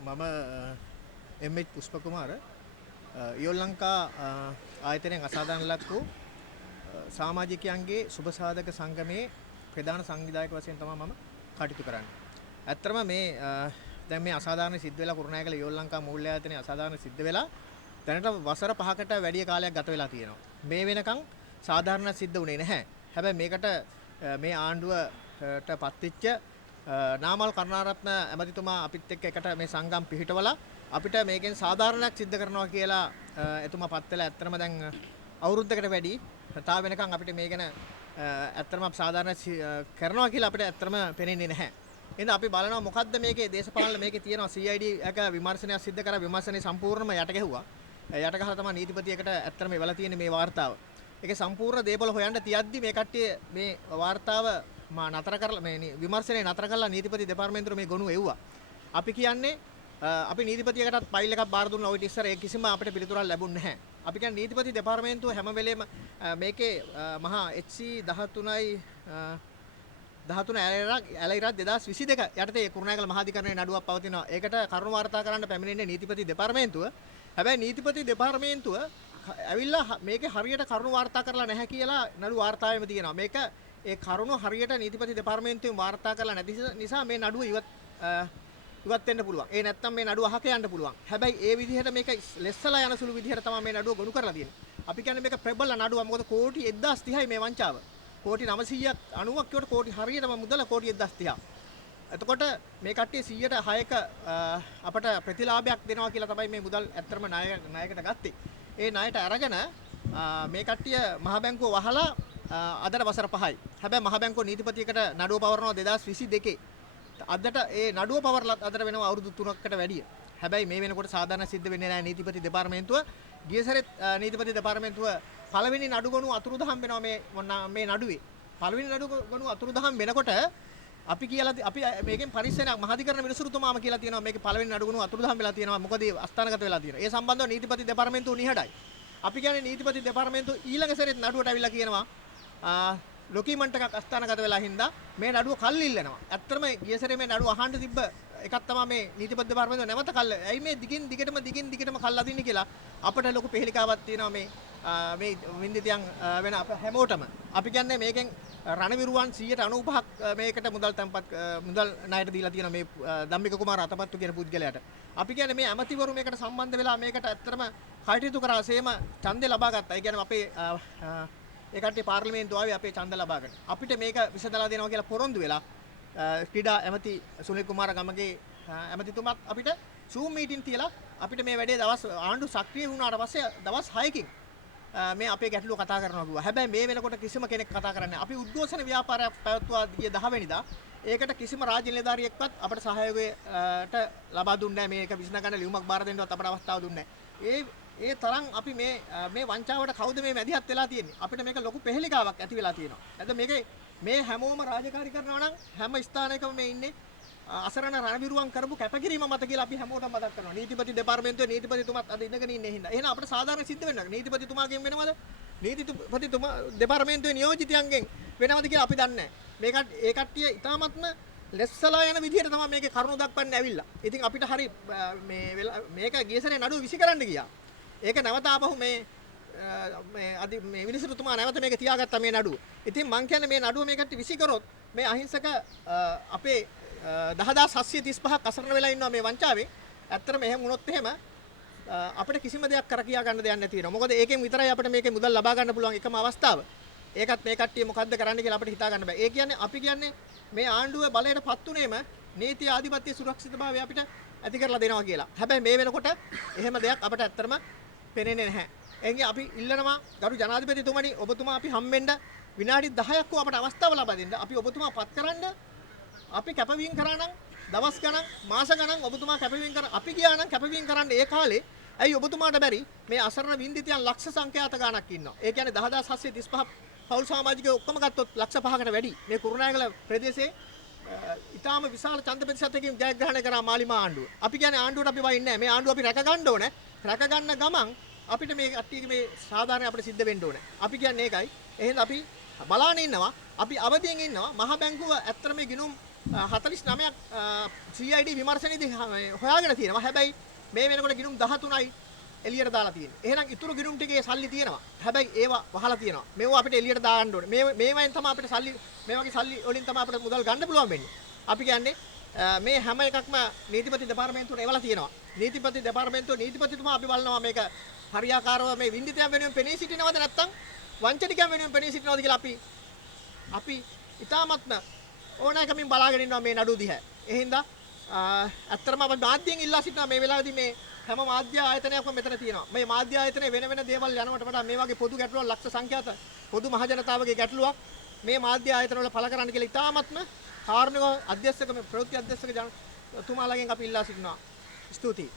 මම එම්.එච්. පුෂ්පකුමාර යෝලංකා ආයතනයෙන් අසාධාරණ ලක් වූ සමාජිකයන්ගේ සුබ සාධක සංගමයේ ප්‍රධාන සංවිධායක වශයෙන් තමයි මම කටයුතු කරන්නේ. ඇත්තටම මේ දැන් මේ අසාධාරණ සිද්ධ වෙලා කුරුණෑගල යෝලංකා මූල්‍ය ආයතනයේ අසාධාරණ සිද්ධ වෙලා දැනට වසර 5කට වැඩි කාලයක් ගත වෙලා තියෙනවා. මේ වෙනකන් සාධාරණ සිද්ධ වුණේ නැහැ. හැබැයි මේකට මේ ආණ්ඩුවට පත්වෙච්ච නාමල් කරුණාරත්න ඇමතිතුමා අපිත් එක්ක එකට මේ සංගම් පිහිටවලා අපිට මේකෙන් සාධාරණයක් සිද්ධ කරනවා කියලා එතුමා පත් වෙලා ඇත්තටම දැන් අවුරුද්දකට වැඩි තාම වෙනකන් අපිට මේ ගැන ඇත්තටම සාධාරණ කරනවා කියලා අපිට ඇත්තටම පේන්නේ නැහැ. එහෙනම් අපි බලනවා මොකද්ද මේකේ දේශපාලන මේකේ තියෙනවා CID එක විමර්ශනයක් සිද්ධ කරා විමර්ශනේ සම්පූර්ණයෙන්ම යට ගැහුවා. යට ගහලා තමයි නීතිපතියකට ඇත්තටම වෙලා තියෙන්නේ මේ වාර්තාව. ඒකේ සම්පූර්ණ දේපල හොයන්න තියද්දි මේ කට්ටිය මේ වාර්තාව නතර කරලා මේ විමර්ශනේ නතර කරලා නීතිපති දෙපාර්තමේන්තුවේ මේ ගොනු එව්වා. අපි කියන්නේ අපි නීතිපතියකටත් ෆයිල් එකක් බාර දුන්නා. ඔය ඉස්සර ඒ කිසිම අපිට පිළිතුරක් ලැබුණ නැහැ. අපි කියන්නේ නීතිපති දෙපාර්තමේන්තුව හැම වෙලේම මේකේ මහා HC 13 ඇලයිරක් 2022 යටතේ කුරුණෑගල මහාධිකරණයේ නඩුවක් පවතිනවා. ඒකට කරුණු වාර්තා කරන්න පැමිණෙන්නේ නීතිපති දෙපාර්තමේන්තුව. හැබැයි නීතිපති දෙපාර්තමේන්තුව ඇවිල්ලා මේකේ හරියට කරුණු වාර්තා කරලා නැහැ කියලා නඩු වාර්තාවෙම තියෙනවා. මේක ඒ කරුණු හරියට නීතිපති දෙපාර්තමේන්තුවෙන් වාර්තා කරලා නැති නිසා මේ නඩුව ඉවත් වෙන්න පුළුවන්. ඒ නැත්තම් මේ නඩුව අහක යන්න පුළුවන්. හැබැයි ඒ විදිහට මේක ලෙස්සලා යන සුළු විදිහට තමයි මේ නඩුව ගොනු කරලා තියෙන්නේ. අපි කියන්නේ මේක ප්‍රබල නඩුවක්. මොකද කෝටි 1030යි මේ වංචාව. කෝටි 990ක් කියවට කෝටි හරියටම මුදල කෝටි 1030ක්. එතකොට මේ කට්ටිය 106ක අපට ප්‍රතිලාභයක් දෙනවා කියලා තමයි මේ මුදල් ඇත්තටම ණයකට ගත්තේ. ඒ ණයට අරගෙන මේ කට්ටිය මහ බැංකුව වහලා අදට වසර 5යි. හැබැයි මහ බැංකුව නීතිපතියකට නඩුව පවරනවා 2022. අදට ඒ නඩුව පවරලත් අදට වෙනවා අවුරුදු 3කට වැඩිය. හැබැයි මේ වෙනකොට සාධාරණ සිද්ධ වෙන්නේ නැහැ නීතිපති දෙපාර්තමේන්තුව. ගිය සැරේත් නීතිපති දෙපාර්තමේන්තුව පළවෙනි නඩු ගොනු අතුරුදහන් වෙනවා මේ නඩුවේ. පළවෙනි නඩු ගොනු අතුරුදහන් වෙනකොට අපි මේකෙන් පරිස්සමක් මහාධිකරණ මිනිසුරුතුමාම කියලා තියෙනවා මේකේ පළවෙනි නඩු ගොනු අතුරුදහන් වෙලා තියෙනවා. මොකද අස්ථානගත වෙලා තියෙනවා. ඒ සම්බන්ධව නීතිපති දෙපාර්තමේන්තුව නිහඬයි. අපි කියන්නේ නීතිපති දෙපාර්තමේන්තුව ඊළඟ සැරේත් නඩුවට අවිල්ලා කියනවා ඩොකියුමන්ට් එකක් අස්ථානගත වෙලා හින්දා මේ නඩුව කල් ඉල්ලනවා. ඇත්තටම ගිය සැරේ මේ නඩුව අහන්න තිබ්බ එකක් තමයි මේ නීතිපති දෙපාර්තමේන්තුව නැවත කල්. ඇයි මේ දිගින් දිගටම කල් අදින්නේ කියලා අපිට ලොකු පෙහෙලිකාවක් තියෙනවා මේ වින්දිතියන් වෙන අප හැමෝටම. අපි කියන්නේ මේකෙන් රණවිරුවන් 195ක් මේකට මුදල් ණයට දීලා තියෙනවා මේ ධම්මික කුමාර අතපත්තු කියන පුද්ගලයාට. අපි කියන්නේ මේ ඇමතිවරු මේකට සම්බන්ධ වෙලා මේකට ඇත්තටම කටයුතු කරාසේම ඡන්දය ලබා ගත්තා. ඒ කියන්නේ අපේ ඒ කට්ටිය පාර්ලිමේන්තුව ආවේ අපේ ඡන්ද ලබාගෙන. අපිට මේක විසඳලා දෙනවා කියලා පොරොන්දු වෙලා ක්‍රීඩා ඇමති සුනිල් කුමාර ගමගේ ඇමතිතුමත් අපිට Zoom මීටින් තියලා අපිට මේ වැඩේ ආණ්ඩු සක්‍රිය වුණාට පස්සේ දවස් 6කින් මේ අපේ ගැටලුව කතා කරනවා කිව්වා. හැබැයි මේ වෙනකොට කිසිම කෙනෙක් කතා කරන්නේ නැහැ. අපි උද්ඝෝෂණ ව්‍යාපාරයක් පැවැත්වුවා ගිය 10 වෙනිදා. ඒකට කිසිම රාජ්‍ය නිලධාරියෙක්වත් අපට සහයෝගයට ලබා දුන්නේ නැහැ. මේක විසඳගන්න ලියුමක් බාර දෙන්නවත් අපට අවස්ථාව දුන්නේ නැහැ. ඒ තරම් අපි මේ වංචාවට කවුද මේ මැදිහත් වෙලා තියෙන්නේ? අපිට මේක ලොකු පෙහෙලිකාවක් ඇති වෙලා තියෙනවා. නැත්නම් මේ හැමෝම රාජකාරී කරනවා නම් හැම ස්ථානයකම මේ ඉන්නේ අසරණ රණවිරුවන් කරපු කැපකිරීම මත කියලා අපි හැමෝටම මතක් කරනවා. නීතිපති දෙපාර්තමේන්තුවේ නීතිපතිතුමත් අද ඉඳගෙන ඉන්නේ හින්දා. එහෙනම් අපිට සාධාරණ සිද්ධ වෙන්න නීතිපතිතුමාගෙන් වෙනවද? නීතිපතිතුමා දෙපාර්තමේන්තුවේ නියෝජිතයන්ගෙන් වෙනවද කියලා අපි දන්නේ නැහැ. ඒ කට්ටිය ඉතාමත්ම ලෙස්සලා යන විදිහට තමයි මේකේ කරුණු දක්වන්න ඇවිල්ලා. ඉතින් අපිට හරි මේක ගියසනේ නඩුව විසි කරන්න ගියා. ඒක නැවත ආපහු මේ මිනිසුතුමා නැවත මේක තියාගත්තා මේ නඩුව. ඉතින් මං කියන්නේ මේ නඩුව මේකට විසි කරොත් මේ අහිංසක අපේ 10735ක් අසරණ වෙලා ඉන්නවා මේ වංචාවෙන්. ඇත්තටම එහෙම වුණොත් එහෙම අපිට කිසිම දෙයක් කර කියා ගන්න දෙයක් නැති වෙනවා. මොකද ඒකෙන් විතරයි අපිට මේකේ මුදල් ලබා ගන්න පුළුවන් එකම අවස්ථාව. ඒකත් මේ කට්ටිය මොකද්ද කරන්න කියලා අපිට හිතා ගන්න බෑ. ඒ කියන්නේ අපි කියන්නේ මේ ආණ්ඩුව බලයටපත් උනේම නීති ආධිපත්‍ය සුරක්ෂිතභාවය අපිට ඇති කරලා දෙනවා කියලා. හැබැයි මේ වෙනකොට එහෙම දෙයක් අපිට ඇත්තටම පේන්නේ නැහැ. එංගේ අපි ඉල්ලනවා ගරු ජනාධිපතිතුමනි ඔබතුමා අපි හම්බෙන්න විනාඩි 10ක් වුණ අපට අවස්ථාව ලබා දෙන්න. අපි ඔබතුමා පත් කරන්න අපි කැපවීම කරා නම් දවස් ගණන් මාස ගණන් ඔබතුමා කැපවීම කරා අපි ගියා නම් කැපවීම කරන්න ඒ කාලේ ඇයි ඔබතුමාට බැරි මේ අසරණ වින්දිතියන් ලක්ෂ සංඛ්‍යාත ගණක් ඉන්නවා. ඒ කියන්නේ 10735 පෞල් සමාජිකයෝ ඔක්කොම ගත්තොත් ලක්ෂ 5කට වැඩි. මේ කුරුණෑගල ප්‍රදේශයේ ඊටාම විශාල ඡන්ද ප්‍රතිශතයකින් ජයග්‍රහණය කරා මාලිමා ආණ්ඩුව. අපි කියන්නේ ආණ්ඩුවට අපි වයින්නේ නැහැ. මේ ආණ්ඩුව අපි රැක ගන්න ඕනේ. රැක ගන්න ගමන් අපිට මේ කට්ටියගේ මේ සාධාරණ අපිට සිද්ධ වෙන්න ඕනේ. අපි කියන්නේ ඒකයි. එහෙනම් අපි බලාගෙන ඉන්නවා. අපි අවදියෙන් ඉන්නවා. මහ බැංකුව ඇත්තට මේ ගිණුම් 49ක් CID විමර්ශනයේදී හොයාගෙන තියෙනවා. හැබැයි මේ වෙනකොට ගිණුම් 13යි එළියට දාලා තියෙන්නේ. එහෙනම් ඉතුරු ගිණුම් ටිකේ සල්ලි තියෙනවා. හැබැයි ඒවා වහලා තියෙනවා. මේවා අපිට එළියට දාන්න ඕනේ. මේවෙන් තමයි අපිට සල්ලි මේ වගේ සල්ලි වලින් තමයි අපිට මුදල් ගන්න පුළුවන් වෙන්නේ. අපි කියන්නේ මේ හැම එකක්ම නීතිපති දෙපාර්තමේන්තුවට එවලා තියෙනවා. නීතිපති දෙපාර්තමේන්තුව නීතිපතිතුමා අපි බලනවා මේක හරියාකාරව මේ වින්දිතයන් වෙනුවෙන් පෙනී සිටිනවද නැත්නම් වංචනිකයන් වෙනුවෙන් පෙනී සිටිනවද කියලා අපි ඉතාමත්ම ඕනෑකමින් බලාගෙන ඉන්නවා මේ නඩුව දිහා. ඒ හින්දා ඇත්තටම අපි මාධ්‍යයෙන් ඉල්ලා සිටිනවා මේ වෙලාවේදී මේ හැම මාධ්‍ය ආයතනයක්ම මෙතන තියෙනවා. මේ මාධ්‍ය ආයතනයේ වෙන වෙන දේවල් යනවට වඩා මේ වගේ පොදු ගැටලුවක් ලක්ෂ සංඛ්‍යාත පොදු මහ ජනතාවගේ ගැටලුවක් මේ මාධ්‍ය ආයතනවල පළ කරන්න කියලා ඉතාමත්ම කාරණක අධ්‍යක්ෂක ප්‍රවෘත්ති අධ්‍යක්ෂක තුමාලගෙන් අපි ඉල්ලා සිටිනවා. ස්තුතියි.